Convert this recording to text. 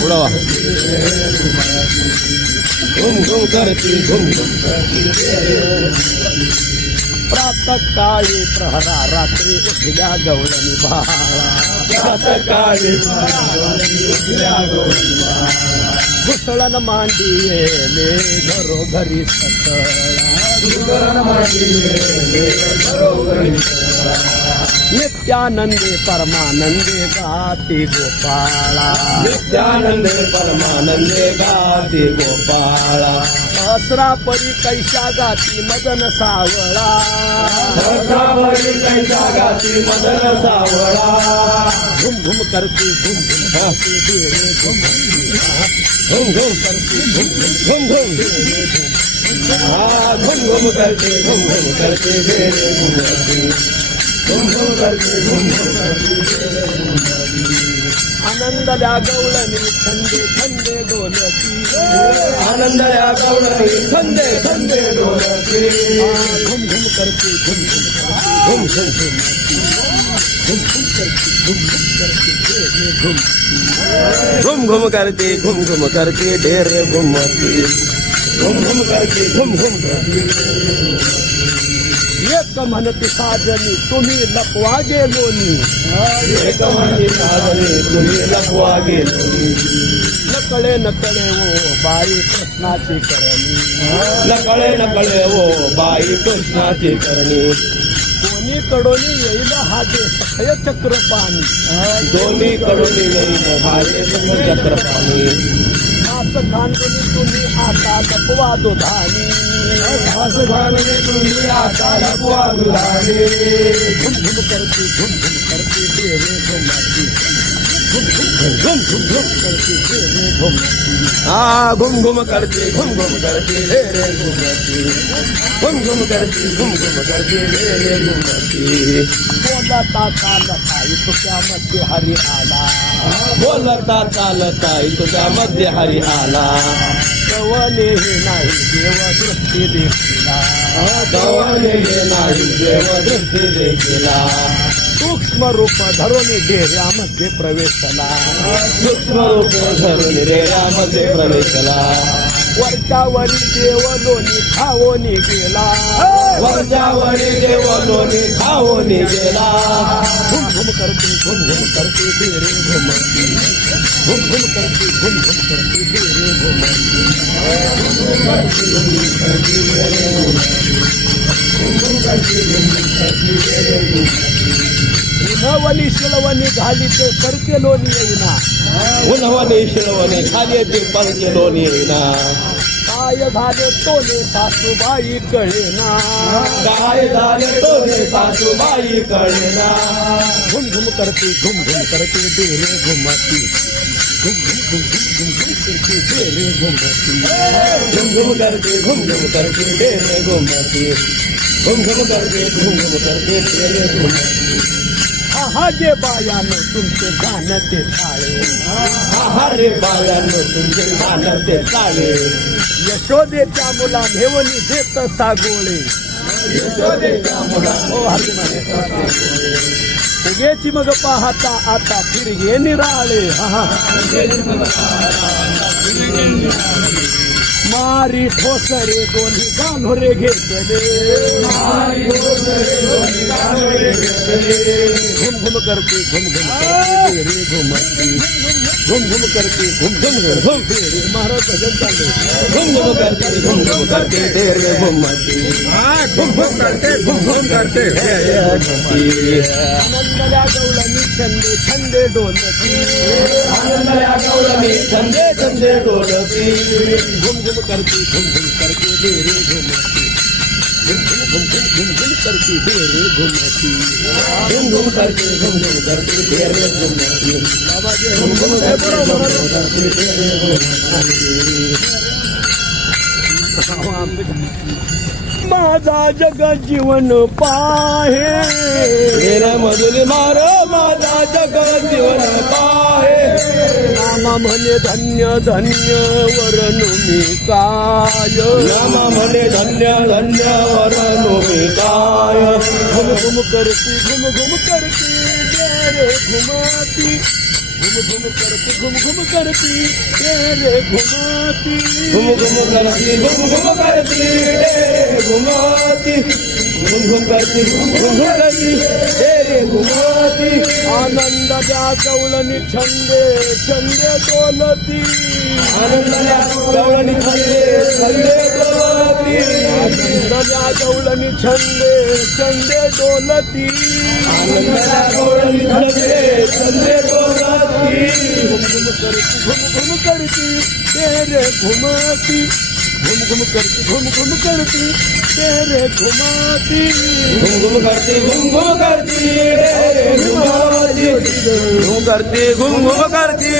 उडवा घुम घुम करते घुम घुम प्रातः काळी प्रहरा रात्री उठल्या गवळणी बाळा प्रातः काळी घुसळण मांडी येले घरोघरी नित्यानंदे परमानंदे गाती गोपाळा. नित्यानंदे परमानंदे गाते गोपाळा. असरा परी कैशा गाती मदन सावळा. भद्रावरी कैसा गाती मदन सावळा. घुम घुम करते घुम घुम करते डेरे घुम घुम घुम करते घुम घुम घुम घुम. घुम घुम करते घुम घुम करते बेरे घुम आनंदल्या गवळणी थंडे थंडे डोलती आनंद या गौडणी संदे संदे डोलते घुम घुम करते घुम घुम करते ढेर घुमती घुम घुम करते घुम घुम करते एक म्हणते साजनी तुम्ही लपवा गेलोनी एक म्हणजे साधने तुम्ही लपवा गेलो नकळे नकळे ओ बाई कृष्णाची करणी नकळे नकळे ओ बाई कृष्णाची करणी कोणी कडोनी येईल हा जे सखय चक्र पाणी दोन्ही कडून येईल भाले चक्रपाणी खास खानगणी तुम्ही आता लपवा दुधानी खास घालणे तुम्ही आता लपवा दुधाने घुम घुम करते घुम घुम करते देवे घुमती घुम घुम घुम घुम घुम करते देवे घुमती हा घुम घुम करके घुम घुम करके रे रे घुम रे रे घुमती बोलता चालता इतक्यामध्ये हरी आला बोलता चालता तुझ्या मध्ये हरी आला कवने हे नाही देव दृष्टी देखीला गवाने नाही देव दृष्टी देखिला सूक्ष्म रूप धरून डेऱ्यामध्ये प्रवेशला. सूक्ष्म रूप धरून रेरामध्ये प्रवेशला. वरच्यावरी देव लोणी खावोनी गेला. वरच्यावरी देव लोणी खाऊन गेला. घुम घुम करते घुम घुम करते डेरे घुमती. घुम घुम करते घुम घुम करते डेरे घुमती. उन्हवली शिळवणी घाली ते करते काय झाले तोले सासूबाई कळेना काय झाले सासूबाई कळेना घुम घुम करते घुम घुम करते डेरे घुमती घुम घुम घुम घुम घुम घुम करते डेरे घुमती घुम घुम करते घुम घुम करते डेरे घुमती घुम घुम करते घुम घुम करते डेरे घुमती हा जे बायानो तुमचे गाणं ते चाळे हरे बाळांनो तुमचे गाणं ते चाले यशोदेच्या मुला घेवणी देत सागोळे यशोदेच्या मुला हो हरी उगेची मग पाहता आता फिरगे निराळे. हा, हा. मारी ठोसरे दोन्ही गांधोरे घेतले घुम घुम करते घुम घुम करते रे घुमती घुम घुम करते घुम घुम घुम घुम रे महाराज भजन चालू। घुम घुम करते घुम घुम करते डेरे घुमती घुम घुम करते घुम घुम करते आनंदल्या गवळणी छंदे छंदे डोलती आनंदया गौरवी छंदे छंदे डोलती घुम घुम करते घुम घुम करते डेरे घुमती घुम घुम घुम घुम घुम घुम करते डेरे घुमती घुम घुम करते घुम घुम करते डेरे घुमती बाबा जे घुम घुम हे करते डेरे घुमती माझा जग जीवन पाहे। मधुरी मारो। माझा जग जीवन पाहे. नाम म्हणे धन्य धन्य वरण मी काय. नाम म्हणे धन्य धन्य वरण काय. घुम घुम करती घुम घुम करती डेरे घुमाती. घुम घुम करती घुम घुम करती डेरे घुमाती. घुम घुम करती घुम घुम करती घुमाती. घुंगू करती घुंगू करती तेरे घुमती आनंदाच्या चौलनी छंदे छंदे दोलती. आनंदाच्या चौलनी छंदे छंदे दोलती. आनंदाच्या चौलनी छंदे छंदे दोलती. आनंदाच्या चौलनी छंदे छंदे दोलती. घुम घुम करती घुम घुम करती तेरे घुमती. घुम घुम करती घुम घुम करती तेरे घुमाती। घुम घुम करती घुम घुम करती डेरे घुमाती। घुम करती घुम घुम करती